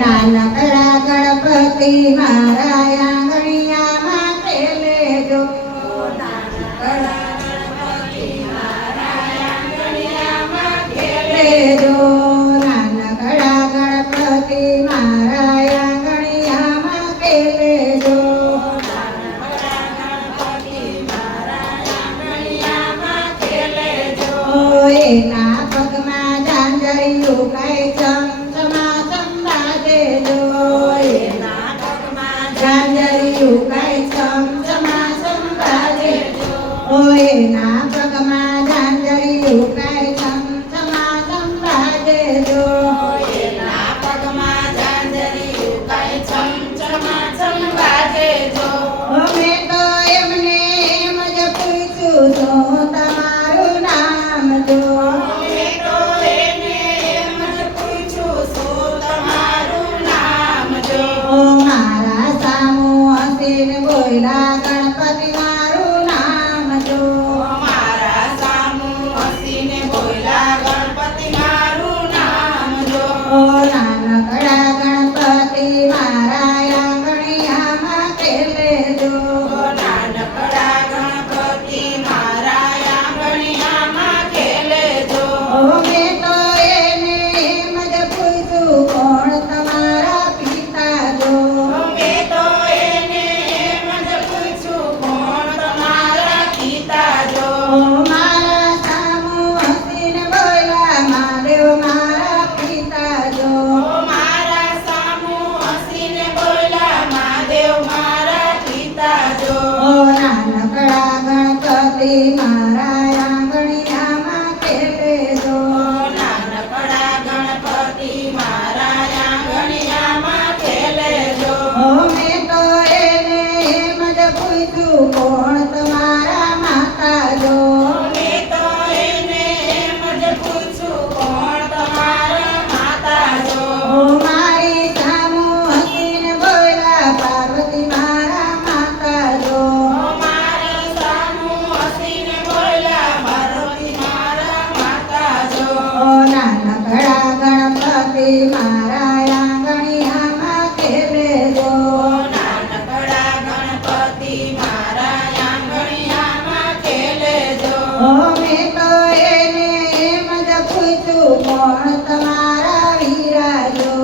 નાનકડા ગણપતિ મારા આંગણિયામાં ખેલેજો. નાનકડા ગણપતિ મારા આંગણિયામાં ખેલેજો. નાનકડા ગણપતિ મારા આંગણિયામાં ખેલેજો. એના પગમાં ઝાંઝરિયું કઈ ચમચમાચમ બાજેજો. એના પગમાં ઝાંઝરિયું કઈ ચમચમાચમ બાજેજો. એના પગમાં ઝાંઝરિયું કઈ ચમચમાચમ બાજેજો. એના પગમાં ઝાંઝરિયું કઈ ચમચમાચમ બાજેજો. અમે તો એમને એમ જ પૂછ્યું તો તમારું નામ જો. અમે તો એને એમ જ પૂછ્યું શું તમારું નામ જો. મારા સામું હસીને બોલ્યા ગણપતિ મારું નામ જો. મારા સામું હસીને બોલ્યા ગણપતિ મારું નામ જો. નાનકડા ગણપતિ મારા આંગણિયામાં ખેલેજો. નાનકડા ગણપતિ મારા આંગણિયામાં ખેલેજો. મેં તો એને એમ જ પૂછ્યું કોણ તમારા પિતા જો. મેં તો એને એમ જ પૂછ્યું કોણ તમારા પિતા જો. મારા સામું હસીને બોલ્યા મહાદેવ મારા પિતા જો. મારા સામું હસીને બોલ્યા મહાદેવ મારા પિતા જો. નાનકડા ગણપતિ મારા આંગણિયામાં ખેલેજો. નાનકડા ગણપતિ મારા આંગણિયામાં ખેલેજો. મેં તો એને એમ જ પૂછ્યું કોણ તમારા માતા જો. મેં તો એને એમ જ પૂછ્યું કોણ તમારા માતા જો. મારી સામું હસીને બોલ્યા પાર્વતી મારા માતા જો. મારી સામું હસીને બોલ્યા પાર્વતી મારા માતા જો. નાનકડા ગણપતિ મારા આંગણિયામાં ખેલેજો. નાનકડા ગણપતિ મારા આંગણિયામાં ખેલેજો. મેં તો એને એમ જ પૂછ્યું કોણ તમારા વીરા જો.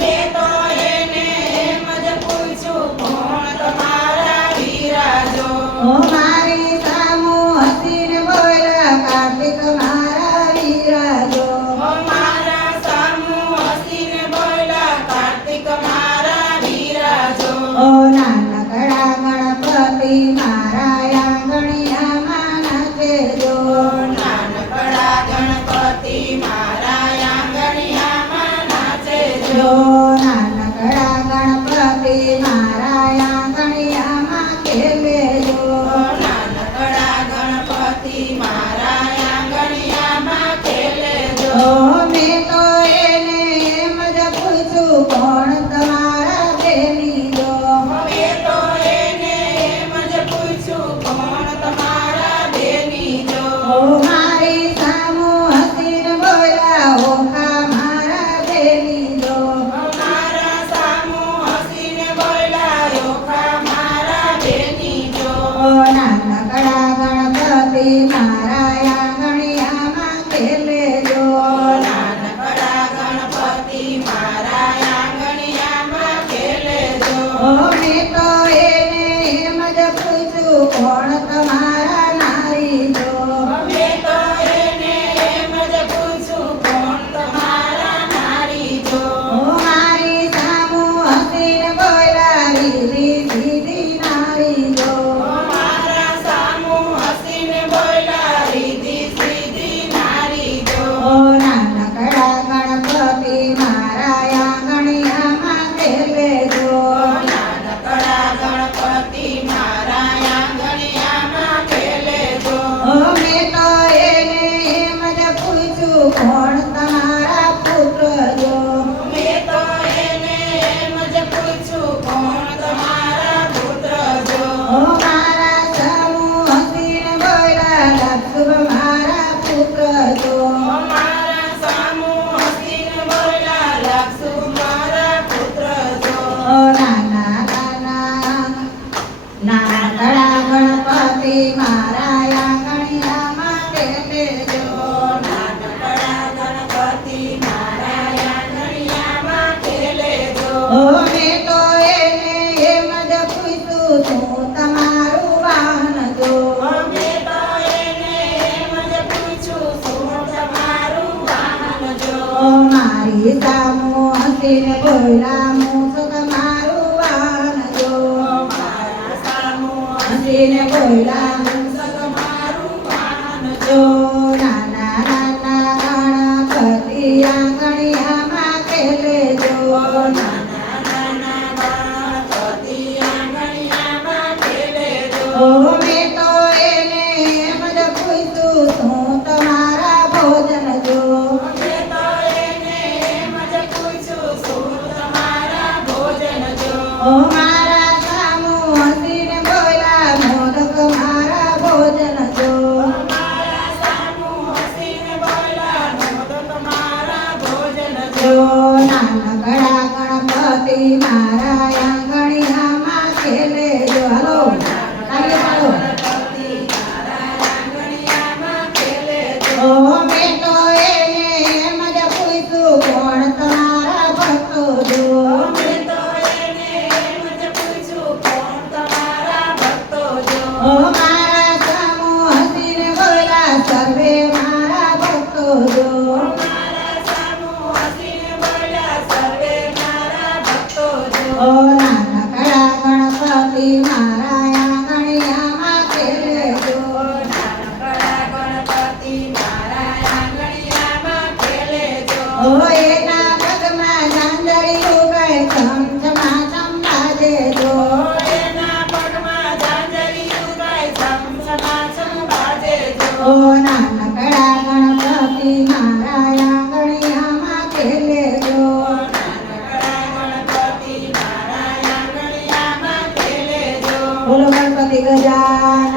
મેં તો એને એમ જ પૂછ્યું કોણ તમારા વીરા જો. મારી સામું હસીને બોલ્યા કાર્તિક મારા વીરા જો. મારા સામું હસીને બોલ્યા કાર્તિક મારા વીરા જો. નાનકડા ગણપતિ મારા આંગણિયામાં નાચેજો. નાનકડા ગણપતિ મારા આંગણિયામાં નાચેજો. નાનકડા ગણપતિ મારા આંગણિયામાં ખેલેજો. નાનકડા ગણપતિ મારા આંગણિયામાં ખેલેજો. મેં તો એને એમ જ પૂછ્યું કોણ તમારા બેની જો. મેં તો એને એમ જ પૂછ્યું કોણ તમારા બેની જો. મારી સામું હસીને બોલ્યા ઓખા મારા બેની જો. મારા સામું હસીને બોલ્યા ઓખા મારા બેની જો. નાનકડા ગણપતિ મારા આંગણિયામાં ખેલેજો. નાનકડા ગણપતિ મારા આંગણિયામાં ખેલેજો. મેં તો એને એમ જ પૂછ્યું કોણ તમારા નારી જો. મેં તો એને એમ જ પૂછ્યું કોણ તમારા નારી જો. મારી સામું હસીને બોલ્યા રીધી સીધી નારી જો. મારા સામું હસીને બોલ્યા રીધી સીધી નારી જો. નાનકડા ગણપતિ મારા આંગણિયામાં ખેલેજો. નાનકડા ગણપતિ મારા આંગણિયામાં મારી સામો હસીને બોલ્યા મૂસક મારું વાહન જો મારા સામો હસીને બોલ્યા મૂસક મારું વાહન જો નાના નાના ગણપતિ આંગણિયામાં ખેલે જો નાના નાના ગણપતિ આંગણિયામાં ખેલે ઓ મેં તો એને એમ જ પૂછ્યું શું તમારા ભોજન જો મેં તો એને એમ જ પૂછ્યું શું તમારા ભોજન જો ઓ મારા સામુ હસીને બોલ્યા મોદક મારા ભોજન જો મારા સામુ હસીને બોલ્યા મોદક મારા ભોજન જો નાનકડા ગણપતિ મારા આંગણિયામાં ખેલે જો હાલો તાળી પાડો ગણપતિ મારા આંગણિયામાં ખેલે ઓ મેં તો એને એમ જ પૂછ્યું કોણ તમારા ભક્તો જો મેં તો એને એમ જ પૂછ્યું કોણ તમારા ભક્તો જો ઓ મારા સામુ હસીને બોલ્યા સર્વે મારા ભક્તો જો મારા સામુ હસીને બોલ્યા સર્વે મારા ભક્તો જો ઓ નાનકડા ગણપતિ મારા આંગણિયામાં ખેલે જો નાનકડા ગણપતિ મારા આંગણિયામાં ખેલે જો ઓ એના પગમાં ઝાંઝરિયું ગાય છમછમાછમ બાજે જો એના પગમાં ઝાંઝરિયું ગાય છમછમાછમ બાજે જો ઓ નાનકડા ગણપતિ મારા આંગણિયામાં ખેલે જો નાનકડા ગણપતિ મારા આંગણિયામાં ખેલે જો બોલો ગણપતિ ગજાનન